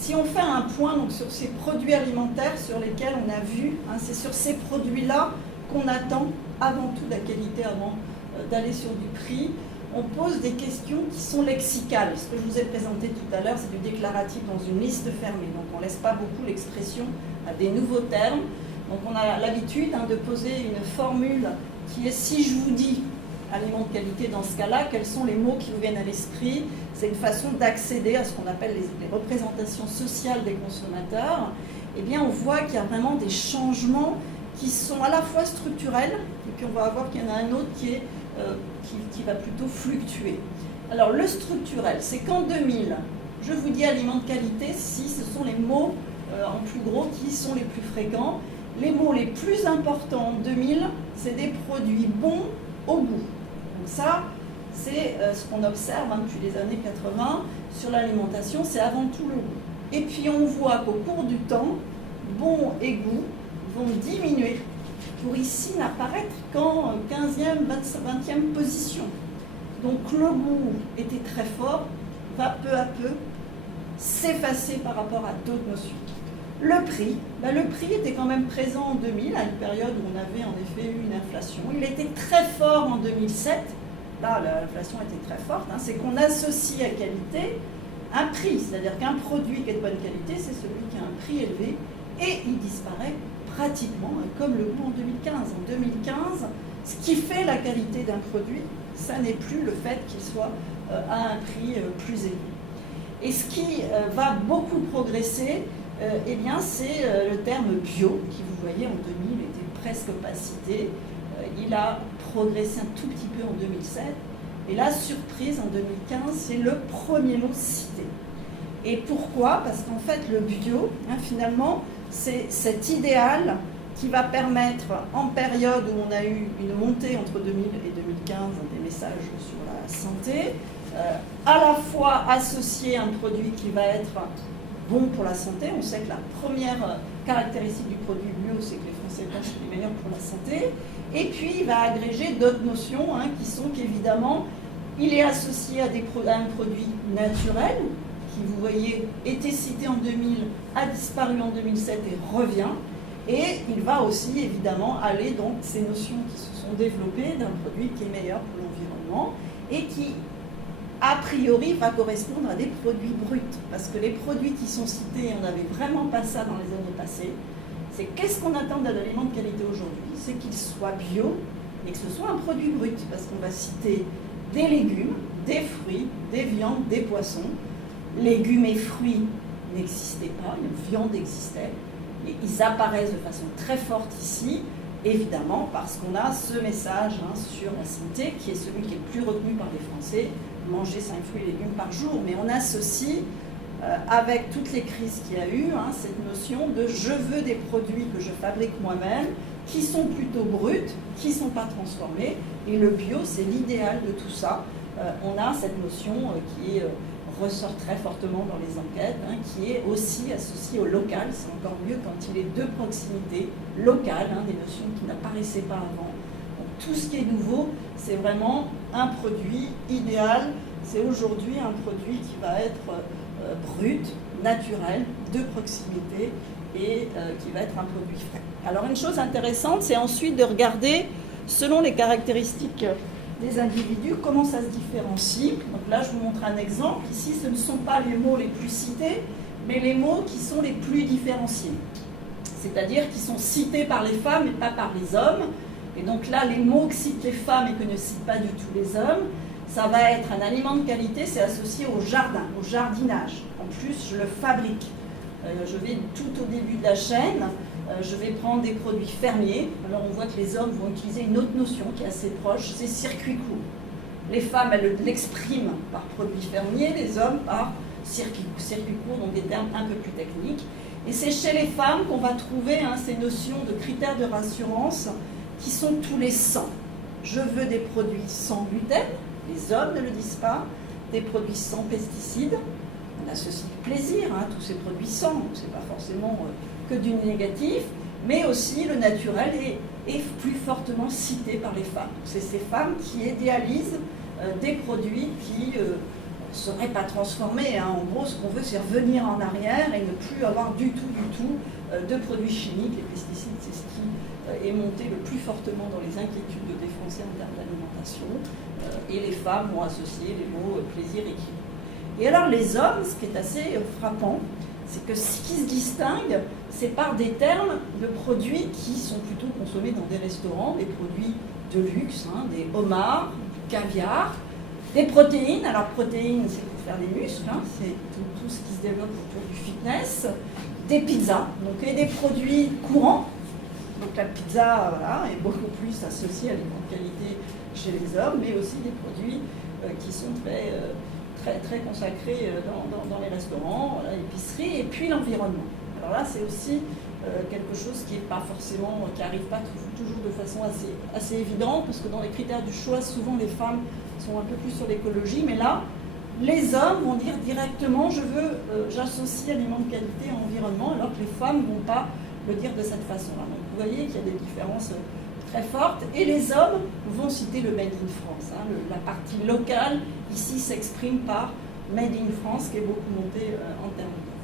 Si on fait un point donc, sur ces produits alimentaires sur lesquels on a vu, hein, c'est sur ces produits-là qu'on attend avant tout la qualité, avant d'aller sur du prix, on pose des questions qui sont lexicales. Ce que je vous ai présenté tout à l'heure, c'est du déclaratif dans une liste fermée. Donc on ne laisse pas beaucoup l'expression à des nouveaux termes. Donc on a l'habitude de poser une formule qui est « si je vous dis aliments de qualité dans ce cas-là, quels sont les mots qui vous viennent à l'esprit ?» C'est une façon d'accéder à ce qu'on appelle les représentations sociales des consommateurs. Eh bien on voit qu'il y a vraiment des changements qui sont à la fois structurels, et puis on va voir qu'il y en a un autre qui va plutôt fluctuer. Alors le structurel, c'est qu'en 2000, je vous dis aliments de qualité, si ce sont les mots en plus gros qui sont les plus fréquents. Les mots les plus importants en 2000, c'est des produits bons au goût. Donc ça, c'est ce qu'on observe depuis les années 80 sur l'alimentation, c'est avant tout le goût. Et puis on voit qu'au cours du temps, bon et goût vont diminuer pour ici n'apparaître qu'en 15e, 20e position. Donc le goût était très fort, va peu à peu s'effacer par rapport à d'autres notions. Le prix était quand même présent en 2000, à une période où on avait en effet eu une inflation. Il était très fort en 2007, là l'inflation était très forte, c'est qu'on associe à qualité un prix, c'est-à-dire qu'un produit qui est de bonne qualité, c'est celui qui a un prix élevé, et il disparaît pratiquement, comme le goût en 2015. En 2015, ce qui fait la qualité d'un produit, ça n'est plus le fait qu'il soit à un prix plus élevé. Et ce qui va beaucoup progresser, eh bien, c'est le terme bio, qui vous voyez en 2000 n'était presque pas cité. Il a progressé un tout petit peu en 2007. Et la surprise, en 2015, c'est le premier mot cité. Et pourquoi? Parce qu'en fait, le bio, finalement, c'est cet idéal qui va permettre, en période où on a eu une montée entre 2000 et 2015, des messages sur la santé, à la fois associer un produit qui va être bon pour la santé. On sait que la première caractéristique du produit bio, c'est que les Français pensent qu'il est meilleur pour la santé. Et puis, il va agréger d'autres notions qui sont qu'évidemment, il est associé à un produit naturel, qui, vous voyez, était cité en 2000, a disparu en 2007 et revient. Et il va aussi, évidemment, aller donc ces notions qui se sont développées d'un produit qui est meilleur pour l'environnement et qui, a priori, va correspondre à des produits bruts. Parce que les produits qui sont cités, on n'avait vraiment pas ça dans les années passées. C'est qu'est-ce qu'on attend d'un aliment de qualité aujourd'hui? C'est qu'il soit bio, mais que ce soit un produit brut. Parce qu'on va citer des légumes, des fruits, des viandes, des poissons. Légumes et fruits n'existaient pas, la viande existait. Et ils apparaissent de façon très forte ici, évidemment, parce qu'on a ce message sur la santé, qui est celui qui est le plus retenu par les Français, manger 5 fruits et légumes par jour. Mais on associe, avec toutes les crises qu'il y a eu, cette notion de je veux des produits que je fabrique moi-même, qui sont plutôt bruts, qui ne sont pas transformés. Et le bio, c'est l'idéal de tout ça. On a cette notion qui ressort très fortement dans les enquêtes, qui est aussi associé au local. C'est encore mieux quand il est de proximité, local, des notions qui n'apparaissaient pas avant. Donc, tout ce qui est nouveau, c'est vraiment un produit idéal. C'est aujourd'hui un produit qui va être brut, naturel, de proximité et qui va être un produit frais. Alors une chose intéressante, c'est ensuite de regarder, selon les caractéristiques des individus, comment ça se différencie. Donc là, je vous montre un exemple. Ici, ce ne sont pas les mots les plus cités, mais les mots qui sont les plus différenciés. C'est-à-dire qui sont cités par les femmes et pas par les hommes. Et donc là, les mots que citent les femmes et que ne citent pas du tout les hommes, ça va être un aliment de qualité, c'est associé au jardin, au jardinage. En plus, je le fabrique. Je vais tout au début de la chaîne. Je vais prendre des produits fermiers. Alors on voit que les hommes vont utiliser une autre notion qui est assez proche, c'est circuit court. Les femmes, elles l'expriment par produits fermiers, les hommes par circuit court, donc des termes un peu plus techniques. Et c'est chez les femmes qu'on va trouver ces notions de critères de rassurance qui sont tous les sans. Je veux des produits sans gluten, les hommes ne le disent pas, des produits sans pesticides. On associe du plaisir, tous ces produits sans, c'est pas forcément que du négatif, mais aussi le naturel est plus fortement cité par les femmes. C'est ces femmes qui idéalisent des produits qui serait pas transformé. Hein. En gros, ce qu'on veut, c'est revenir en arrière et ne plus avoir du tout de produits chimiques. Les pesticides, c'est ce qui est monté le plus fortement dans les inquiétudes des Français en termes d'alimentation. Et les femmes ont associé les mots plaisir et équilibre. Et alors les hommes, ce qui est assez frappant, c'est que ce qui se distingue, c'est par des termes de produits qui sont plutôt consommés dans des restaurants, des produits de luxe, hein, des homards, du caviar, des protéines. Alors protéines, c'est pour faire des muscles, hein, c'est tout ce qui se développe autour du fitness, des pizzas, donc, et des produits courants. Donc la pizza voilà, est beaucoup plus associée à des grandes qualités chez les hommes, mais aussi des produits qui sont très consacrés dans les restaurants, l'épicerie, et puis l'environnement. Alors là, c'est aussi quelque chose qui n'arrive pas toujours de façon assez évidente, parce que dans les critères du choix, souvent les femmes sont un peu plus sur l'écologie, mais là, les hommes vont dire directement j'associe aliments de qualité à environnement, alors que les femmes ne vont pas le dire de cette façon-là. Donc vous voyez qu'il y a des différences très fortes, et les hommes vont citer le Made in France. Hein, la partie locale, ici, s'exprime par Made in France, qui est beaucoup monté en termes de